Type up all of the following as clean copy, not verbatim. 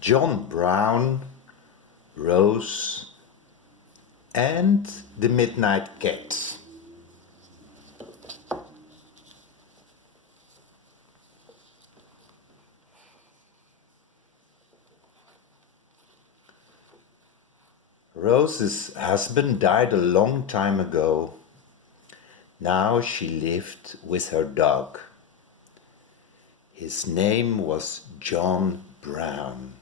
John Brown, Rose, and the Midnight Cat. Rose's husband died a long time ago. Now she lived with her dog. His name was John Brown.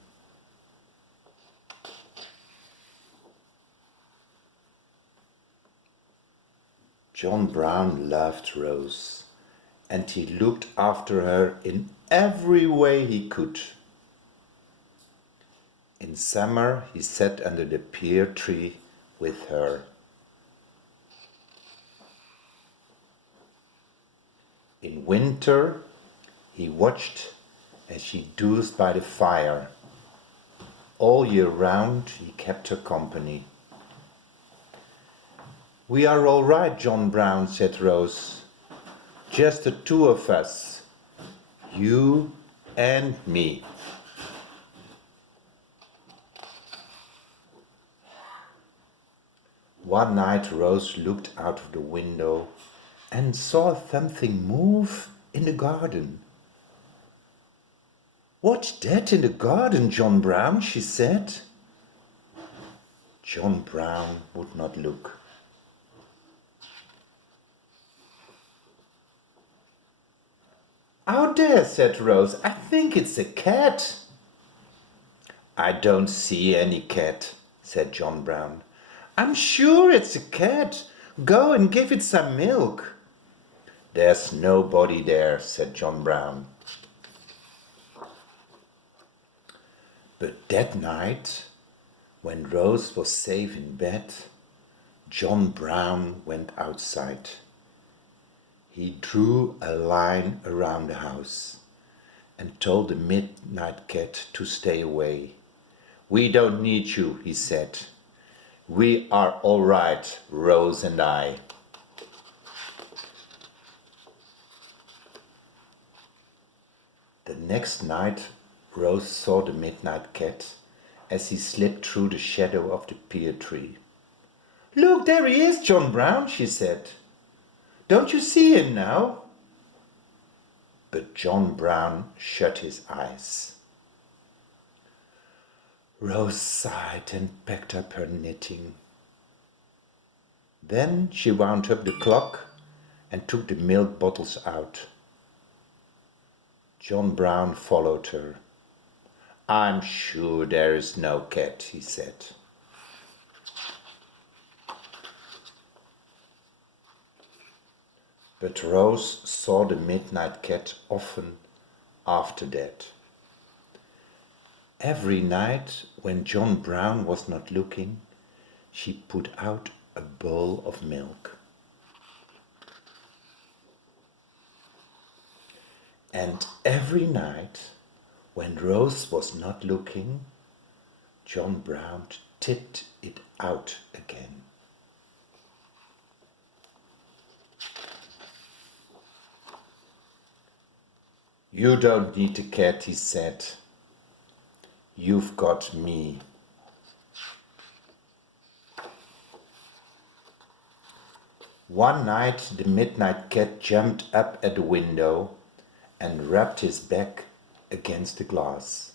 John Brown loved Rose, and he looked after her in every way he could. In summer he sat under the pear tree with her. In winter he watched as she dozed by the fire. All year round he kept her company. "We are all right, John Brown," said Rose. "Just the two of us, you and me." One night Rose looked out of the window and saw something move in the garden. "What's that in the garden, John Brown?" she said. John Brown would not look. "Out there," said Rose. "I think it's a cat." "I don't see any cat," said John Brown. "I'm sure it's a cat. Go and give it some milk." "There's nobody there," said John Brown. But that night, when Rose was safe in bed, John Brown went outside. He drew a line around the house and told the Midnight Cat to stay away. "We don't need you," he said. "We are all right, Rose and I." The next night, Rose saw the Midnight Cat as he slipped through the shadow of the pear tree. "Look, there he is, John Brown," she said. "Don't you see him now?" But John Brown shut his eyes. Rose sighed and packed up her knitting. Then she wound up the clock and took the milk bottles out. John Brown followed her. "I'm sure there is no cat," he said. But Rose saw the Midnight Cat often after that. Every night, when John Brown was not looking, she put out a bowl of milk. And every night, when Rose was not looking, John Brown tipped it out again. "You don't need a cat," he said. "You've got me." One night the Midnight Cat jumped up at the window and rubbed his back against the glass.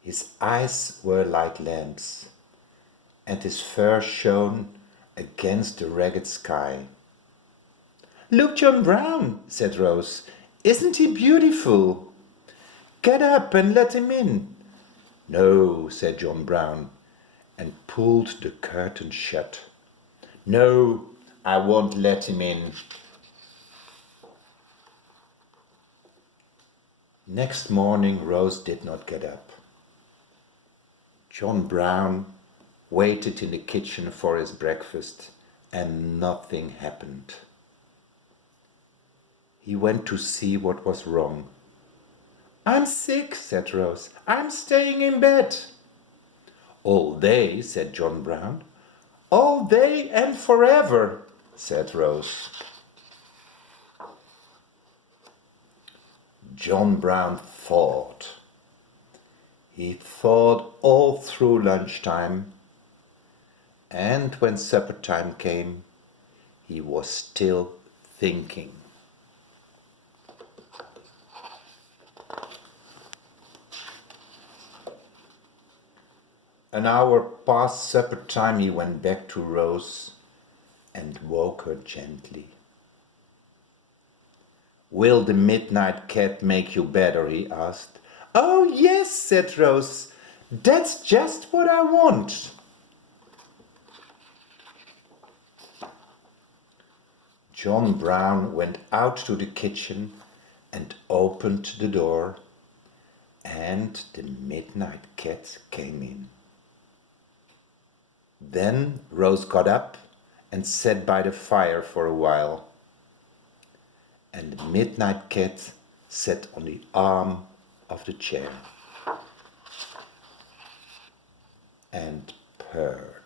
His eyes were like lamps, and his fur shone against the ragged sky. "Look, John Brown," said Rose. "Isn't he beautiful? Get up and let him in." "No," said John Brown, and pulled the curtain shut. "No, I won't let him in." Next morning Rose did not get up. John Brown waited in the kitchen for his breakfast, and nothing happened. He went to see what was wrong. "I'm sick," said Rose. "I'm staying in bed." "All day," said John Brown. "All day and forever," said Rose. John Brown thought. He thought all through lunchtime, and when supper time came, he was still thinking. An hour past supper time, he went back to Rose and woke her gently. "Will the midnight cat make you better?" he asked. "Oh, yes," said Rose. "That's just what I want." John Brown went out to the kitchen and opened the door, and the midnight cat came in. Then Rose got up and sat by the fire for a while, and the midnight cat sat on the arm of the chair and purred.